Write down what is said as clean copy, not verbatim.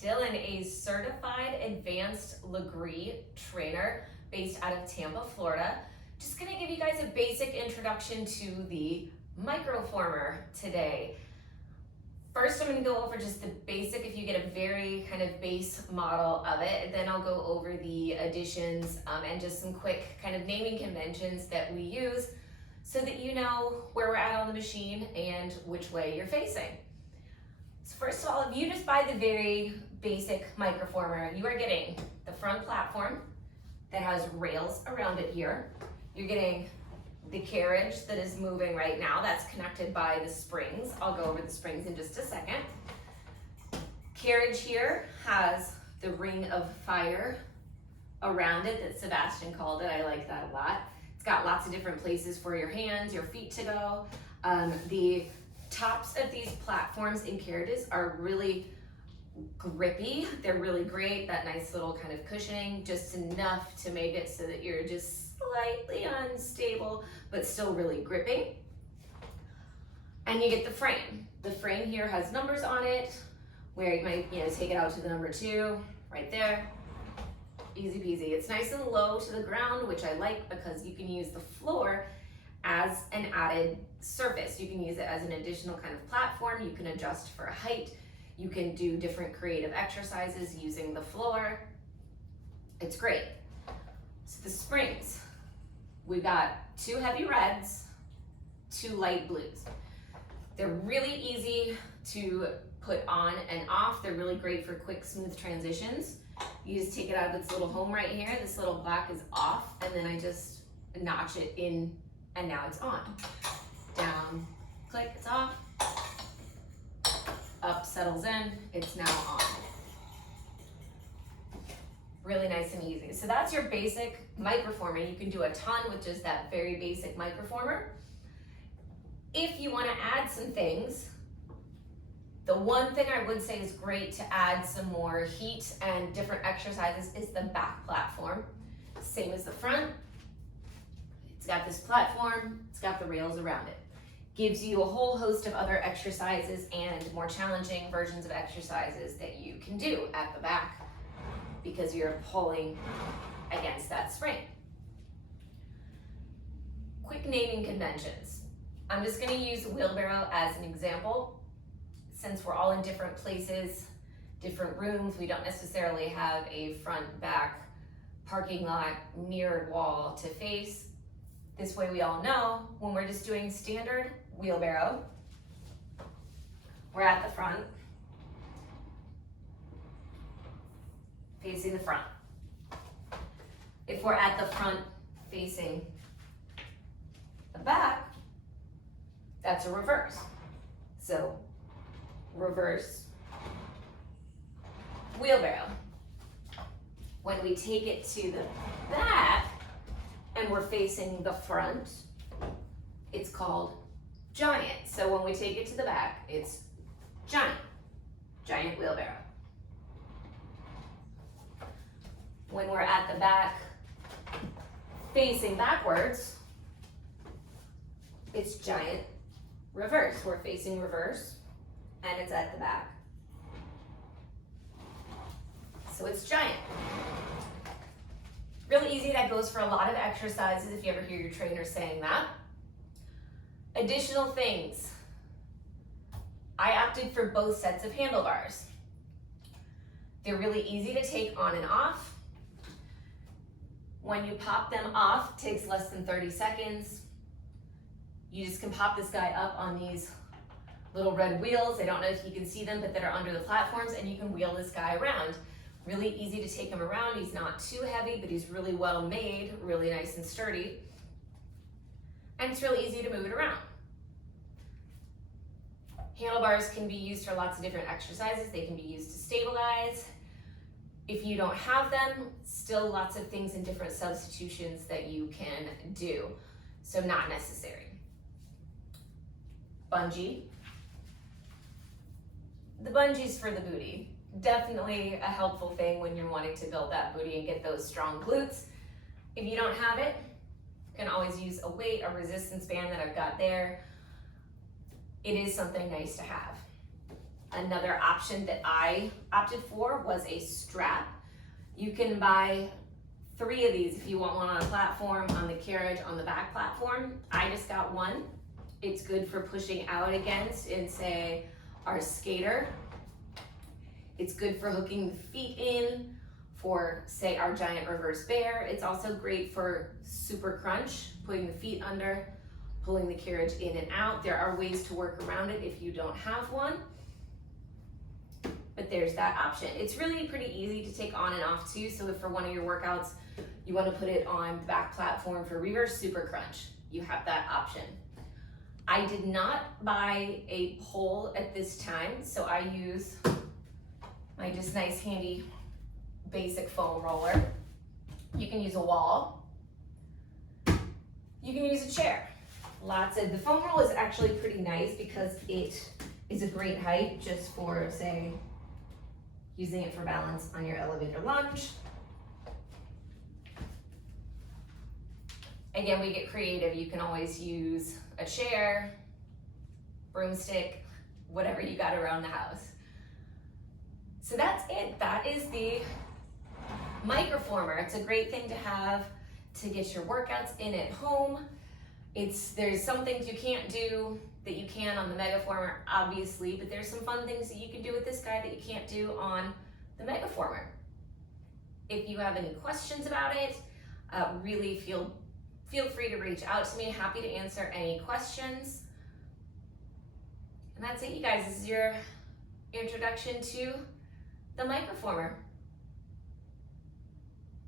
Dylan, a certified advanced Lagree trainer based out of Tampa, Florida. Just gonna give you guys a basic introduction to the Microformer today. First, I'm gonna go over just the basic, if you get a very kind of base model of it, then I'll go over the additions and just some quick kind of naming conventions that we use so that you know where we're at on the machine and which way you're facing. So first of all, if you just buy the very basic Microformer, you are getting the front platform that has rails around it here. You're getting the carriage that is moving right now, that's connected by the springs. I'll go over the springs in just a second. Carriage here has the ring of fire around it that Sebastian called it. I like that a lot. It's got lots of different places for your hands, your feet to go. The tops of these platforms and carriages are really grippy. They're really great. That nice little kind of cushioning, just enough to make it so that you're just slightly unstable, but still really gripping. And you get the frame. The frame here has numbers on it, where you might, take it out to the number 2, right there. Easy peasy. It's nice and low to the ground, which I like because you can use the floor as an added surface. You can use it as an additional kind of platform. You can adjust for height. You can do different creative exercises using the floor. It's great. So the springs, we got 2 heavy reds, 2 light blues. They're really easy to put on and off. They're really great for quick, smooth transitions. You just take it out of its little home right here. This little black is off, and then I just notch it in, and now it's on. Down, click, it's off. Up, settles in, it's now on. Really nice and easy. So that's your basic Microformer. You can do a ton with just that very basic Microformer. If you want to add some things, the one thing I would say is great to add some more heat and different exercises is the back platform. Same as the front. It's got this platform, it's got the rails around it. Gives you a whole host of other exercises and more challenging versions of exercises that you can do at the back because you're pulling against that spring. Quick naming conventions. I'm just going to use the wheelbarrow as an example. Since we're all in different places, different rooms, we don't necessarily have a front-back parking lot mirrored wall to face. This way we all know when we're just doing standard wheelbarrow, we're at the front, facing the front. If we're at the front facing the back, that's a reverse. So reverse wheelbarrow. When we take it to the back and we're facing the front, it's called giant. So when we take it to the back, it's giant wheelbarrow. When we're at the back facing backwards, it's giant reverse. We're facing reverse and it's at the back. So it's giant. Really easy, that goes for a lot of exercises if you ever hear your trainer saying that. Additional things. I opted for both sets of handlebars. They're really easy to take on and off. When you pop them off, it takes less than 30 seconds. You just can pop this guy up on these little red wheels. I don't know if you can see them, but that are under the platforms, and you can wheel this guy around. Really easy to take him around. He's not too heavy, but he's really well made, really nice and sturdy. And it's really easy to move it around. Handlebars can be used for lots of different exercises. They can be used to stabilize. If you don't have them, still lots of things and different substitutions that you can do. So not necessary. Bungee. The bungee's for the booty. Definitely a helpful thing when you're wanting to build that booty and get those strong glutes. If you don't have it, you can always use a weight, a resistance band that I've got there. It is something nice to have. Another option that I opted for was a strap. You can buy 3 of these if you want one on a platform, on the carriage, on the back platform. I just got one. It's good for pushing out against in, say, our skater. It's good for hooking the feet in for, say, our giant reverse bear. It's also great for super crunch, putting the feet under, pulling the carriage in and out. There are ways to work around it if you don't have one, but there's that option. It's really pretty easy to take on and off too, so if for one of your workouts you want to put it on the back platform for reverse super crunch, you have that option. I did not buy a pole at this time, so I use my just nice handy basic foam roller. You can use a wall. You can use a chair. The foam roll is actually pretty nice because it is a great height just for, say, using it for balance on your elevator lunge. Again, we get creative. You can always use a chair, broomstick, whatever you got around the house. So that's it. That is the Microformer. It's a great thing to have to get your workouts in at home. There's some things you can't do that you can on the Megaformer, obviously, but there's some fun things that you can do with this guy that you can't do on the Megaformer. If you have any questions about it, really feel free to reach out to me. Happy to answer any questions. And that's it, you guys. This is your introduction to the Microformer.